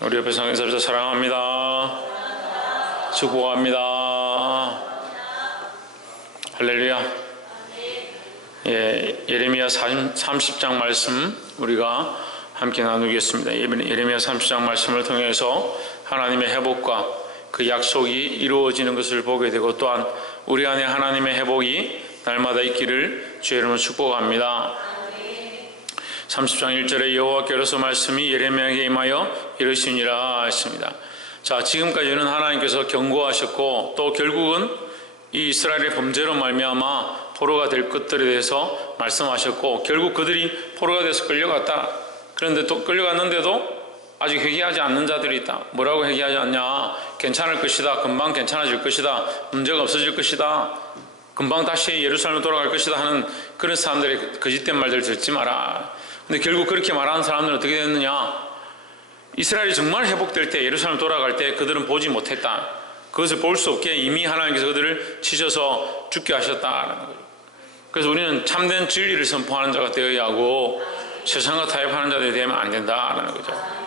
우리 옆에 성인사부터 사랑합니다. 축복합니다. 할렐루야. 예레미야 30장 말씀 우리가 함께 나누겠습니다. 예레미야 30장 말씀을 통해서 하나님의 회복과 그 약속이 이루어지는 것을 보게 되고, 또한 우리 안에 하나님의 회복이 날마다 있기를 주의 이름으로 축복합니다. 30장 1절에 여호와께로서 말씀이 예레미야에게 임하여 이르시니라 했습니다. 자, 지금까지는 하나님께서 경고하셨고, 또 결국은 이 이스라엘의 범죄로 말미암아 포로가 될 것들에 대해서 말씀하셨고, 결국 그들이 포로가 돼서 끌려갔다. 그런데 또 끌려갔는데도 아직 회개하지 않는 자들이 있다. 뭐라고 회개하지 않냐? 괜찮을 것이다. 금방 괜찮아질 것이다. 문제가 없어질 것이다. 금방 다시 예루살렘으로 돌아갈 것이다 하는 그런 사람들의 거짓된 말들을 듣지 마라. 근데 결국 그렇게 말하는 사람들은 어떻게 됐느냐? 이스라엘이 정말 회복될 때, 예루살렘 돌아갈 때 그들은 보지 못했다. 그것을 볼 수 없게 이미 하나님께서 그들을 치셔서 죽게 하셨다라는 거예요. 그래서 우리는 참된 진리를 선포하는 자가 되어야 하고, 세상과 타협하는 자들이 되면 안 된다라는 거죠.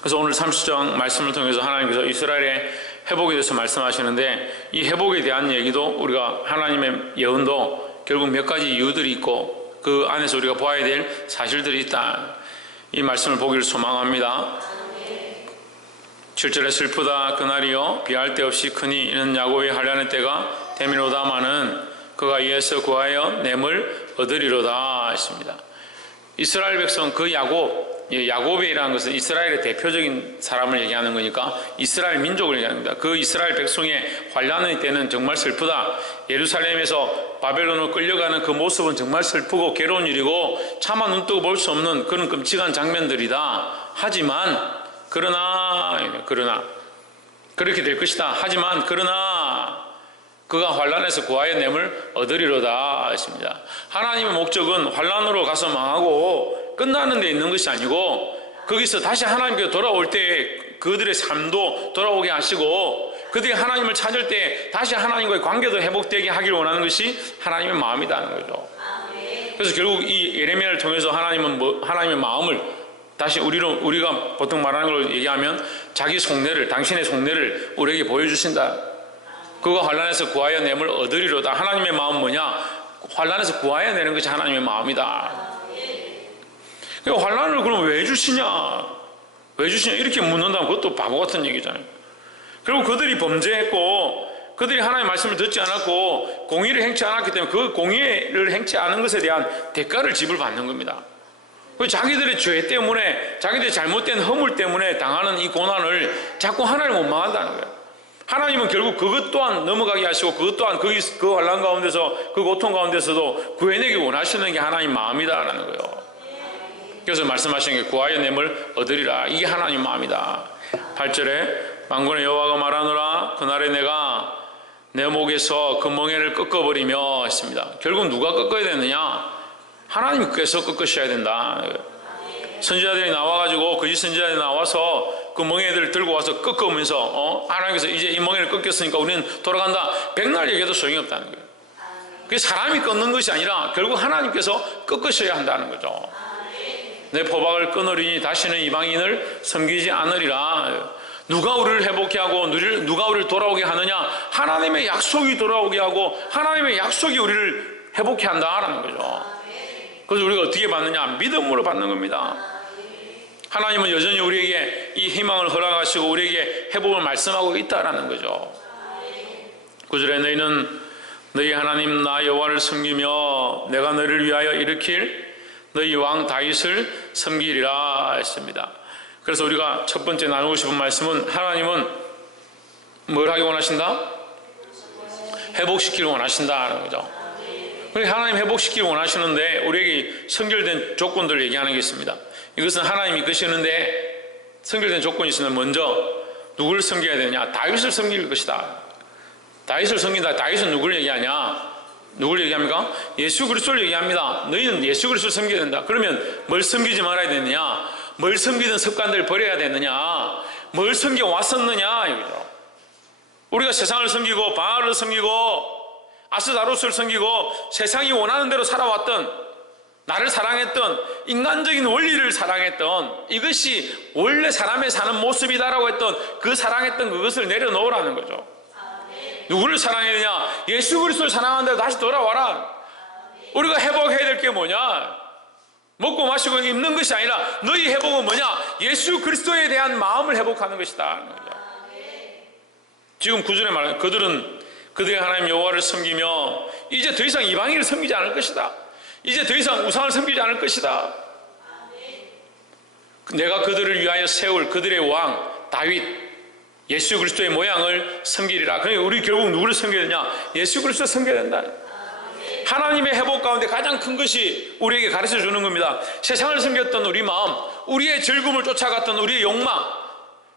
그래서 오늘 30장 말씀을 통해서 하나님께서 이스라엘의 회복에 대해서 말씀하시는데, 이 회복에 대한 얘기도 우리가 하나님의 예언도 결국 몇 가지 이유들이 있고, 그 안에서 우리가 보아야 될 사실들이 있다. 이 말씀을 보기를 소망합니다. 7절에 슬프다 그날이요 비할 데 없이 크니 이는 야곱의 한란의 때가 되미로다마는 그가 이에서 구하여 냄을 얻으리로다 했습니다. 이스라엘 백성, 그 야곱이라는 것은 이스라엘의 대표적인 사람을 얘기하는 거니까 이스라엘 민족을 얘기하는 겁니다. 그 이스라엘 백성의 환란의 때는 정말 슬프다. 예루살렘에서 바벨론으로 끌려가는 그 모습은 정말 슬프고 괴로운 일이고 차마 눈뜨고 볼 수 없는 그런 끔찍한 장면들이다. 하지만 그러나 그렇게 될 것이다. 하지만 그러나 그가 환란에서 구하여 냄을 얻으리로다 했습니다. 하나님의 목적은 환란으로 가서 망하고 끝나는 데 있는 것이 아니고, 거기서 다시 하나님께 돌아올 때 그들의 삶도 돌아오게 하시고, 그들이 하나님을 찾을 때 다시 하나님과의 관계도 회복되게 하기를 원하는 것이 하나님의 마음이라는 거죠. 그래서 결국 이 예레미야를 통해서 하나님은 하나님의 마음을 다시 우리가 보통 말하는 걸 얘기하면 자기 속내를, 당신의 속내를 우리에게 보여주신다. 그가 환란에서 구하여 냄을 얻으리로다. 하나님의 마음은 뭐냐? 환란에서 구하여 내는 것이 하나님의 마음이다. 환란을 그럼 왜 주시냐? 이렇게 묻는다면 그것도 바보 같은 얘기잖아요. 그리고 그들이 범죄했고, 그들이 하나님의 말씀을 듣지 않았고 공의를 행치 않았기 때문에 그 공의를 행치 않은 것에 대한 대가를 지불받는 겁니다. 자기들의 죄 때문에, 자기들의 잘못된 허물 때문에 당하는 이 고난을 자꾸 하나님을 원망한다는 거예요. 하나님은 결국 그것 또한 넘어가게 하시고, 그것 또한 그 환난 가운데서, 그 고통 가운데서도 구해내기 원하시는 게 하나님 마음이다라는 거예요. 그래서 말씀하시는 게 구하여 냄을 얻으리라. 이게 하나님 마음이다. 8절에 만군의 여호와가 말하노라 그날에 내가 내 목에서 그 멍에를 꺾어버리며 했습니다. 결국 누가 꺾어야 되느냐? 하나님께서 꺾으셔야 된다. 선지자들이 나와가지고, 거짓 선지자들이 나와서 그 멍에들을 들고 와서 꺾으면서 하나님께서 이제 이 멍에를 꺾였으니까 우리는 돌아간다. 백날 얘기해도 소용이 없다는 거예요. 그게 사람이 꺾는 것이 아니라 결국 하나님께서 꺾으셔야 한다는 거죠. 내 포박을 끊으리니 다시는 이방인을 섬기지 않으리라. 누가 우리를 회복케 하고 누가 우리를 돌아오게 하느냐? 하나님의 약속이 돌아오게 하고 하나님의 약속이 우리를 회복케 한다라는 거죠. 그래서 우리가 어떻게 받느냐? 믿음으로 받는 겁니다. 하나님은 여전히 우리에게 이 희망을 허락하시고 우리에게 회복을 말씀하고 있다라는 거죠. 9절에 너희는 너희 하나님 나 여호와를 섬기며 내가 너희를 위하여 일으킬 너희 왕 다윗을 섬기리라 했습니다. 그래서 우리가 첫 번째 나누고 싶은 말씀은, 하나님은 뭘 하기 원하신다? 회복시키길 원하신다는 거죠. 하나님 회복시키길 원하시는데 우리에게 선결된 조건들을 얘기하는 게 있습니다. 이것은 하나님이 이끄시는데 선결된 조건이 있으면 먼저 누구를 섬겨야 되느냐? 다윗을 섬길 것이다. 다윗을 섬긴다. 다윗은 누구를 얘기하냐? 누구를 얘기합니까? 예수 그리스도를 얘기합니다. 너희는 예수 그리스도를 섬겨야 된다. 그러면 뭘 섬기지 말아야 되느냐? 뭘 섬기던 습관들을 버려야 되느냐? 뭘 섬겨 왔었느냐? 이거죠. 우리가 세상을 섬기고 바알을 섬기고 아스다로스를 섬기고 세상이 원하는 대로 살아왔던 나를 사랑했던, 인간적인 원리를 사랑했던, 이것이 원래 사람의 사는 모습이다라고 했던 그 사랑했던 그것을 내려놓으라는 거죠. 누구를 사랑했느냐? 예수 그리스도를 사랑한다고 다시 돌아와라. 우리가 회복해야 될 게 뭐냐? 먹고 마시고 입는 것이 아니라 너희 회복은 뭐냐? 예수 그리스도에 대한 마음을 회복하는 것이다. 지금 9절에 말하는 그들은 그들의 하나님 여호와를 섬기며 이제 더 이상 이방인을 섬기지 않을 것이다. 이제 더 이상 우상을 섬기지 않을 것이다. 내가 그들을 위하여 세울 그들의 왕 다윗, 예수 그리스도의 모양을 섬기리라. 그러니까 우리 결국 누구를 섬겨야 되냐? 예수 그리스도를 섬겨야 된다. 하나님의 회복 가운데 가장 큰 것이 우리에게 가르쳐 주는 겁니다. 세상을 섬겼던 우리 마음, 우리의 즐거움을 쫓아갔던 우리의 욕망,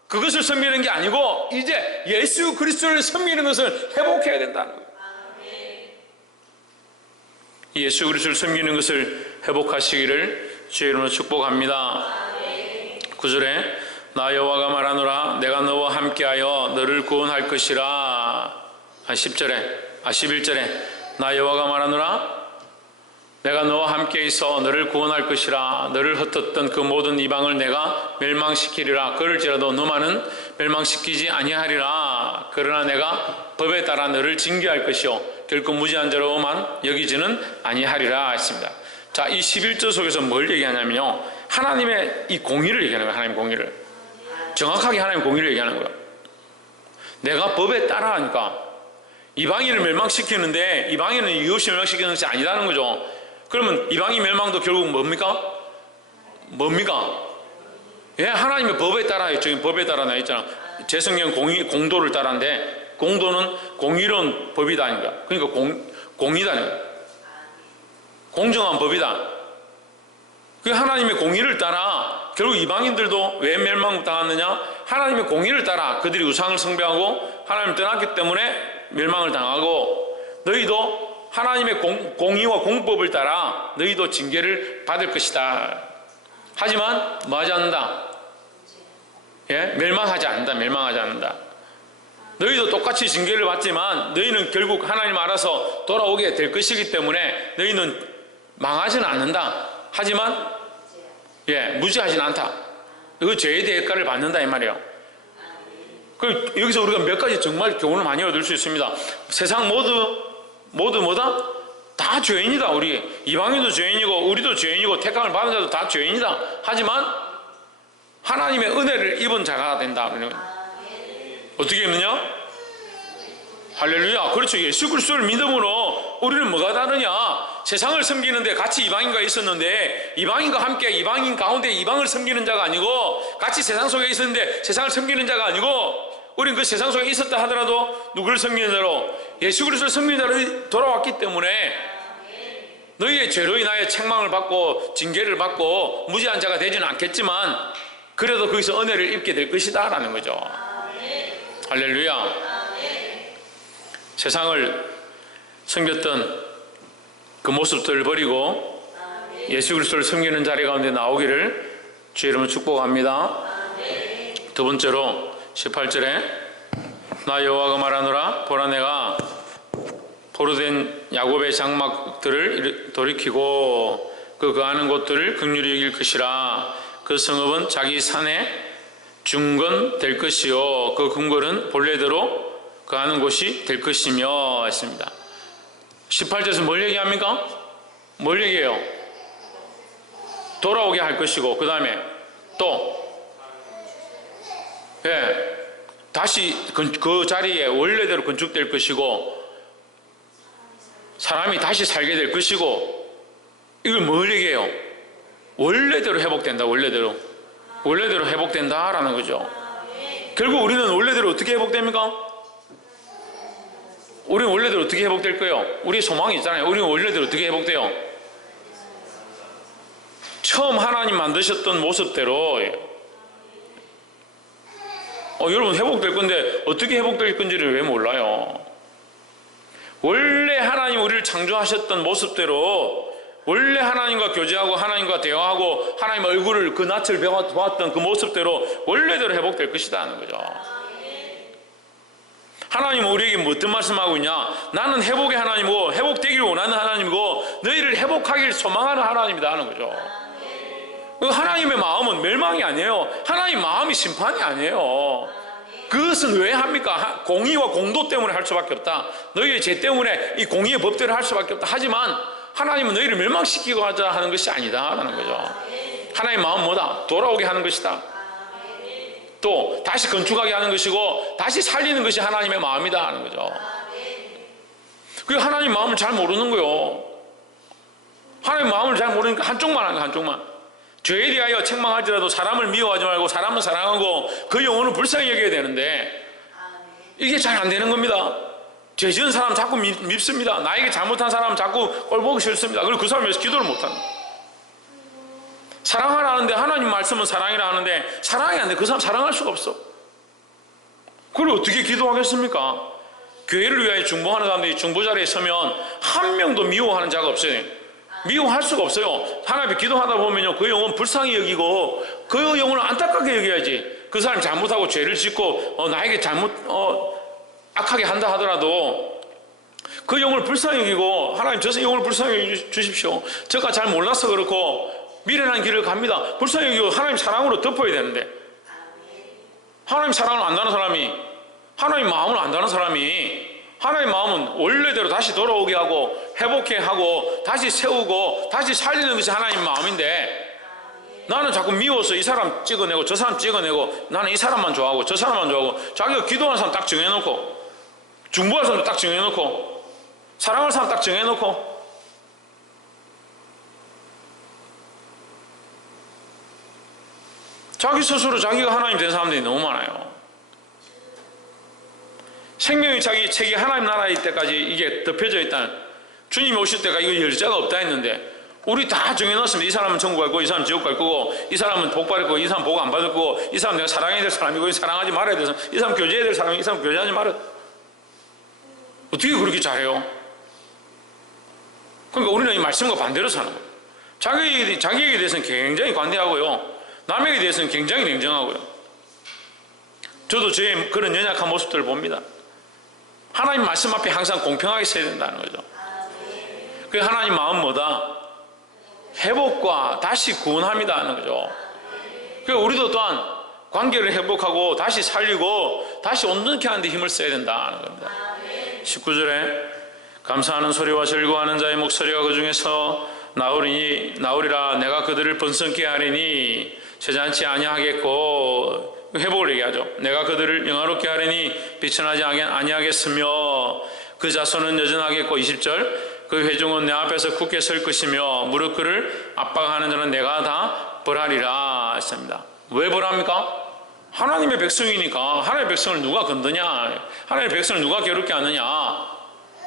그것을 섬기는 게 아니고 이제 예수 그리스도를 섬기는 것을 회복해야 된다는 거예요. 예수 그리스도를 섬기는 것을 회복하시기를 주의 이름으로 축복합니다. 9절에 나 여호와가 말하노라 내가 너와 함께하여 너를 구원할 것이라. 11절에 나 여호와가 말하노라 내가 너와 함께 있어 너를 구원할 것이라. 너를 흩었던 그 모든 이방을 내가 멸망시키리라. 그럴지라도 너만은 멸망시키지 아니하리라. 그러나 내가 법에 따라 너를 징계할 것이요 결코 무지한 자로만 여기지는 아니하리라 했습니다. 자, 이 11절 속에서 뭘 얘기하냐면요, 하나님의 이 공의를 얘기하는 거예요. 하나님 공의를 정확하게 하나님 공의를 얘기하는 거예요. 내가 법에 따라 하니까 이방인을 멸망시키는데 이방인은 이유 없이 멸망시키는 것이 아니라는 거죠. 그러면 이방인 멸망도 결국 뭡니까? 예, 하나님의 법에 따라 했죠. 법에 따라 나 있잖아. 제 성경 공도를 따라하는데 공도는 공의로운 법이다 아닌가? 그러니까 공의다. 공정한 법이다. 그 하나님의 공의를 따라 결국 이방인들도 왜 멸망당하느냐? 하나님의 공의를 따라 그들이 우상을 숭배하고 하나님을 떠났기 때문에 멸망을 당하고, 너희도 하나님의 공의와 공법을 따라 너희도 징계를 받을 것이다. 하지만 뭐 하지 않는다? 예? 멸망하지 않는다. 너희도 똑같이 징계를 받지만 너희는 결국 하나님 알아서 돌아오게 될 것이기 때문에 너희는 망하지는 않는다. 하지만 무지하지는 않다. 이거 죄의 대가를 받는다 이 말이에요. 여기서 우리가 몇 가지 정말 교훈을 많이 얻을 수 있습니다. 세상 모두 뭐다? 다 죄인이다. 우리 이방인도 죄인이고 우리도 죄인이고 택함을 받은 자도 다 죄인이다. 하지만 하나님의 은혜를 입은 자가 된다. 어떻게 입느냐? 할렐루야. 그렇죠. 예수 그리스도를 믿음으로 우리는 뭐가 다르냐? 세상을 섬기는데 같이 이방인과 있었는데 이방인과 함께 이방인 가운데 이방을 섬기는 자가 아니고, 같이 세상 속에 있었는데 세상을 섬기는 자가 아니고, 우리는 그 세상 속에 있었다 하더라도 누구를 섬기는 자로? 예수 그리스도를 섬기는 자로 돌아왔기 때문에 너희의 죄로 인하여 책망을 받고 징계를 받고 무지한 자가 되지는 않겠지만 그래도 거기서 은혜를 입게 될 것이다 라는 거죠. 할렐루야. 세상을 섬겼던 그 모습들을 버리고 예수 그리스도를 섬기는 자리 가운데 나오기를 주의 이름으로 축복합니다. 두 번째로 18절에 나 여호와가 말하노라 보라 내가 포로된 야곱의 장막들을 돌이키고 그 거하는 곳들을 긍휼히 여길 것이라. 그 성읍은 자기 산에 중건될 것이요 그 궁궐은 본래대로 거하는 곳이 될 것이며 했습니다. 18절에서 뭘 얘기합니까? 뭘 얘기해요? 돌아오게 할 것이고 그 다음에 또 다시 그 자리에 원래대로 건축될 것이고 사람이 다시 살게 될 것이고, 이걸 뭘 얘기해요? 원래대로 회복된다. 원래대로 회복된다라는 거죠. 결국 우리는 원래대로 어떻게 회복됩니까? 우리는 원래대로 어떻게 회복될 거예요? 우리의 소망이 있잖아요. 우리는 원래대로 어떻게 회복돼요? 처음 하나님 만드셨던 모습대로. 여러분 회복될 건데 어떻게 회복될 건지를 왜 몰라요? 원래 하나님 우리를 창조하셨던 모습대로 원래 하나님과 교제하고 하나님과 대화하고 하나님 얼굴을 그 낯을 보았던 그 모습대로 원래대로 회복될 것이다 하는 거죠. 하나님은 우리에게 뭐 어떤 말씀하고 있냐? 나는 회복의 하나님이고 회복되기를 원하는 하나님이고 너희를 회복하기를 소망하는 하나님이다 하는 거죠. 하나님의 마음은 멸망이 아니에요. 하나님 마음이 심판이 아니에요. 그것은 왜 합니까? 공의와 공도 때문에 할 수밖에 없다. 너희의 죄 때문에 이 공의의 법대로 할 수밖에 없다. 하지만 하나님은 너희를 멸망시키고자 하는 것이 아니다 라는 거죠. 하나님의 마음은 뭐다? 돌아오게 하는 것이다. 또 다시 건축하게 하는 것이고 다시 살리는 것이 하나님의 마음이다 하는 거죠. 그 하나님 마음을 잘 모르는 거요. 하나님 마음을 잘 모르니까 한쪽만 하는 거야. 한쪽만. 죄에 대하여 책망할지라도 사람을 미워하지 말고 사람은 사랑하고 그 영혼을 불쌍히 여겨야 되는데 이게 잘 안 되는 겁니다. 죄 지은 사람 자꾸 밉습니다. 나에게 잘못한 사람 자꾸 꼴보기 싫습니다. 그리고 그 사람 위해서 기도를 못합니다. 사랑하라 하는데 하나님 말씀은 사랑이라 하는데 사랑이 안 돼. 그 사람 사랑할 수가 없어. 그걸 어떻게 기도하겠습니까? 교회를 위하여 중보하는 사람들이 중보 자리에 서면 한 명도 미워하는 자가 없어요. 미워할 수가 없어요. 하나님 기도하다 보면요 그 영혼 불쌍히 여기고 그 영혼을 안타깝게 여겨야지. 그 사람이 잘못하고 죄를 짓고 나에게 잘못 악하게 한다 하더라도 그 영혼을 불쌍히 여기고 하나님 저 영혼을 불쌍히 주십시오. 제가 잘 몰라서 그렇고 미련한 길을 갑니다. 불쌍히 여기고 하나님 사랑으로 덮어야 되는데 하나님 사랑을 안다는 사람이 하나님 마음을 안다는 사람이 하나님 마음은 원래대로 다시 돌아오게 하고 회복해 하고 다시 세우고 다시 살리는 것이 하나님 마음인데 나는 자꾸 미워서 이 사람 찍어내고 저 사람 찍어내고 나는 이 사람만 좋아하고 저 사람만 좋아하고 자기가 기도하는 사람 딱 정해놓고 중보할 사람 딱 정해놓고 사랑할 사람 딱 정해놓고 자기 스스로 자기가 하나님 된 사람들이 너무 많아요. 생명의 책이 하나님 나라일 때까지 이게 덮여져 있다는 주님이 오실 때가 이거 열자가 없다 했는데 우리 다 정해놨습니다. 이 사람은 천국 갈 거고 이 사람은 지옥 갈 거고 이 사람은 복 받을 거고 이 사람은 복 안 받을 거고 이 사람 내가 사랑해야 될 사람이고 이 사랑하지 말아야 될 사람 이 사람 교제해야 될 사람이 이 사람 교제하지 말아야 어떻게 그렇게 잘해요? 그러니까 우리는 이 말씀과 반대로 사는 거예요. 자기에게 대해서는 굉장히 관대하고요 남에게 대해서는 굉장히 냉정하고요. 저도 저의 그런 연약한 모습들을 봅니다. 하나님 말씀 앞에 항상 공평하게 서야 된다는 거죠. 그 하나님 마음 뭐다? 회복과 다시 구원합니다 하는 거죠. 그 우리도 또한 관계를 회복하고 다시 살리고 다시 온전케 하는 데 힘을 써야 된다는 겁니다. 19절에 감사하는 소리와 즐거워하는 자의 목소리가 그 중에서 나오리라. 내가 그들을 번성케 하리니 저잔치 아니하겠고 회복을 얘기하죠. 내가 그들을 영화롭게 하리니 비천하지 아니하겠으며 그 자손은 여전하겠고 20절 그 회중은 내 앞에서 굳게 설 것이며 무릎 꿇을 압박하는 자는 내가 다 벌하리라 했습니다. 왜 벌합니까? 하나님의 백성이니까. 하나님의 백성을 누가 건드냐? 하나님의 백성을 누가 괴롭게 하느냐?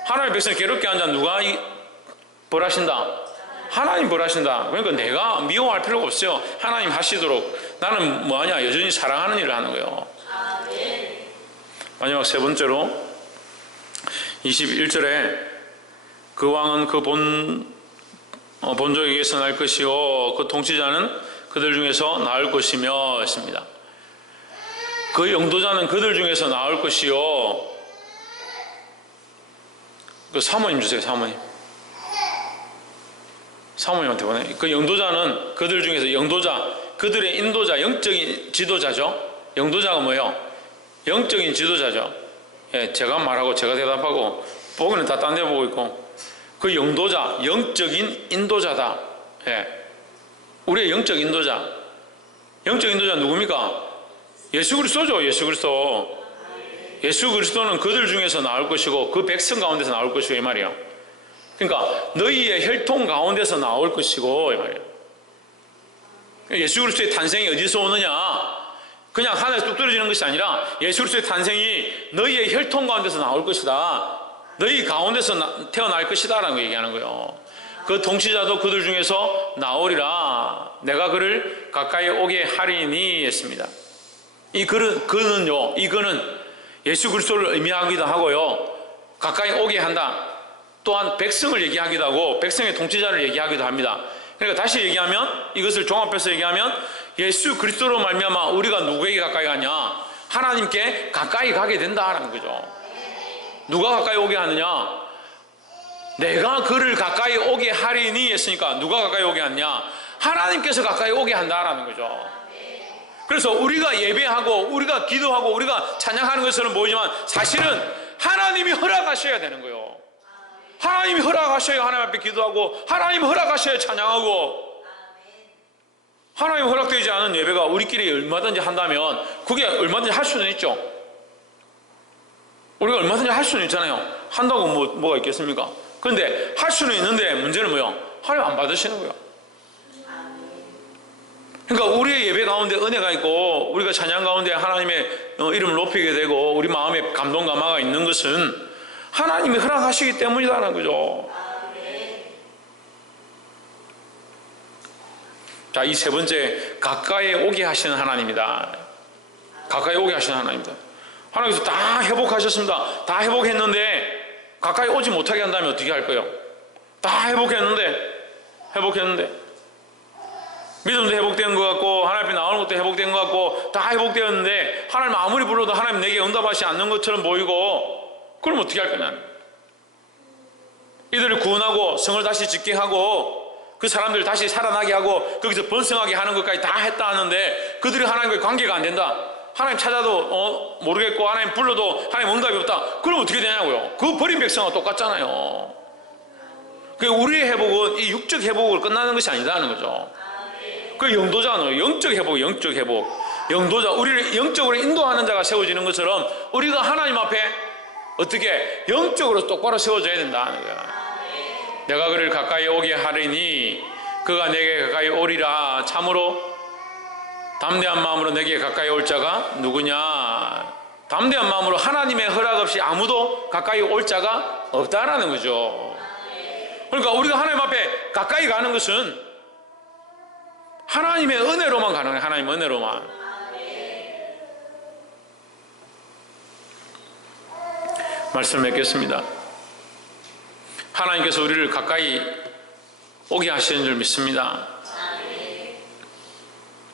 하나님의 백성을 괴롭게 하는 자는 누가 벌하신다? 하나님 벌하신다. 그러니까 내가 미워할 필요가 없어요. 하나님 하시도록. 나는 뭐하냐? 여전히 사랑하는 일을 하는 거예요. 마지막 세 번째로 21절에 그 왕은 그 본족에게서 날 것이요 그 통치자는 그들 중에서 나을 것이며 했습니다. 그 영도자는 그들 중에서 나을 것이요. 그 사모님 주세요. 사모님한테 보내. 그 영도자는 그들 중에서 영도자, 그들의 인도자, 영적인 지도자죠. 영도자가 뭐예요? 영적인 지도자죠. 예, 제가 말하고 제가 대답하고 보기는 다 딴 데 보고 있고 그 영도자, 영적인 인도자다. 예. 우리의 영적 인도자. 영적 인도자 누굽니까? 예수 그리스도죠. 예수 그리스도. 예수 그리스도는 그들 중에서 나올 것이고 그 백성 가운데서 나올 것이고 이 말이에요. 그러니까 너희의 혈통 가운데서 나올 것이고 이 말이에요. 예수 그리스도의 탄생이 어디서 오느냐? 그냥 하늘에서 뚝 떨어지는 것이 아니라 예수 그리스도의 탄생이 너희의 혈통 가운데서 나올 것이다. 너희 가운데서 태어날 것이다 라고 얘기하는 거예요. 그 통치자도 그들 중에서 나오리라. 내가 그를 가까이 오게 하리니 했습니다. 이 그는요, 이거는 예수 그리스도를 의미하기도 하고요, 가까이 오게 한다. 또한 백성을 얘기하기도 하고 백성의 통치자를 얘기하기도 합니다. 그러니까 다시 얘기하면, 이것을 종합해서 얘기하면 예수 그리스도로 말미암아 우리가 누구에게 가까이 가냐? 하나님께 가까이 가게 된다라는 거죠. 누가 가까이 오게 하느냐? 내가 그를 가까이 오게 하리니 했으니까 누가 가까이 오게 하느냐? 하나님께서 가까이 오게 한다라는 거죠. 그래서 우리가 예배하고 우리가 기도하고 우리가 찬양하는 것처럼 보이지만 사실은 하나님이 허락하셔야 되는 거예요. 하나님이 허락하셔야 하나님 앞에 기도하고 하나님이 허락하셔야 찬양하고, 하나님 허락되지 않은 예배가 우리끼리 얼마든지 한다면 그게 얼마든지 할 수는 있죠. 우리가 얼마든지 할 수는 있잖아요. 한다고 뭐가 있겠습니까? 그런데 할 수는 있는데 문제는 뭐요? 하나님 안 받으시는 거예요. 그러니까 우리의 예배 가운데 은혜가 있고 우리가 찬양 가운데 하나님의 이름을 높이게 되고 우리 마음에 감동 감화가 있는 것은 하나님이 허락하시기 때문이라는 거죠. 자, 이 세 번째, 가까이 오게 하시는 하나님이다. 가까이 오게 하시는 하나님이다. 하나님께서 다 회복하셨습니다. 다 회복했는데 가까이 오지 못하게 한다면 어떻게 할 거예요? 다 회복했는데 믿음도 회복된 것 같고 하나님 앞에 나오는 것도 회복된 것 같고 다 회복되었는데 하나님 아무리 불러도 하나님 내게 응답하지 않는 것처럼 보이고, 그럼 어떻게 할 거냐? 이들을 구원하고 성을 다시 짓게 하고 그 사람들을 다시 살아나게 하고 거기서 번성하게 하는 것까지 다 했다 하는데 그들이 하나님과의 관계가 안 된다. 하나님 찾아도 모르겠고 하나님 불러도 하나님 응답이 없다. 그럼 어떻게 되냐고요? 그 버린 백성과 똑같잖아요. 우리의 회복은 이 육적 회복을 끝나는 것이 아니라는 거죠. 그 영도자는 영적 회복, 영적 회복. 영도자, 우리를 영적으로 인도하는 자가 세워지는 것처럼 우리가 하나님 앞에 어떻게 영적으로 똑바로 세워져야 된다는 거야. 내가 그를 가까이 오게 하리니 그가 내게 가까이 오리라. 참으로 담대한 마음으로 내게 가까이 올 자가 누구냐? 담대한 마음으로 하나님의 허락 없이 아무도 가까이 올 자가 없다라는 거죠. 그러니까 우리가 하나님 앞에 가까이 가는 것은 하나님의 은혜로만 가능해요. 하나님의 은혜로만. 말씀을 맺겠습니다. 하나님께서 우리를 가까이 오게 하시는 줄 믿습니다.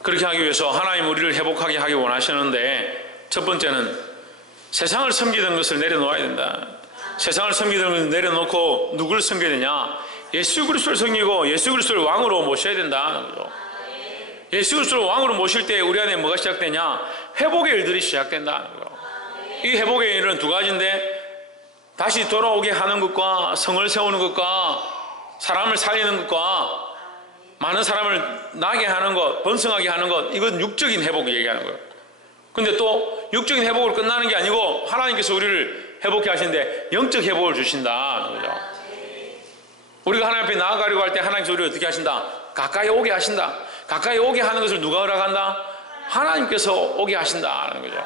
그렇게 하기 위해서 하나님 우리를 회복하게 하기 원하시는데, 첫 번째는 세상을 섬기던 것을 내려놓아야 된다. 세상을 섬기던 것을 내려놓고 누구를 섬겨야 되냐? 예수 그리스도를 섬기고 예수 그리스도를 왕으로 모셔야 된다는 거죠. 예수 그리스도를 왕으로 모실 때 우리 안에 뭐가 시작되냐? 회복의 일들이 시작된다는 거예요. 이 회복의 일은 두 가지인데, 다시 돌아오게 하는 것과 성을 세우는 것과 사람을 살리는 것과 많은 사람을 나게 하는 것, 번성하게 하는 것, 이건 육적인 회복을 얘기하는 거예요. 근데 또 육적인 회복을 끝나는 게 아니고 하나님께서 우리를 회복해 하시는데 영적 회복을 주신다는 거죠. 우리가 하나님 앞에 나아가려고 할 때 하나님께서 우리를 어떻게 하신다? 가까이 오게 하신다. 가까이 오게 하는 것을 누가 허락한다? 하나님께서 오게 하신다는 거죠.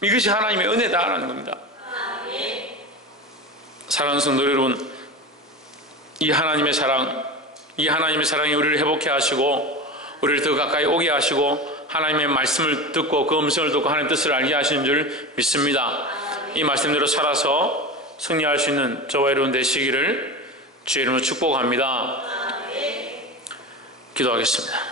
이것이 하나님의 은혜다라는 겁니다. 사랑하는 성도 여러분, 이 하나님의 사랑이 우리를 회복해 하시고 우리를 더 가까이 오게 하시고 하나님의 말씀을 듣고 그 음성을 듣고 하나님의 뜻을 알게 하시는 줄 믿습니다. 이 말씀대로 살아서 승리할 수 있는 저와 여러분 되시기를 주의 이름으로 축복합니다. 기도하겠습니다.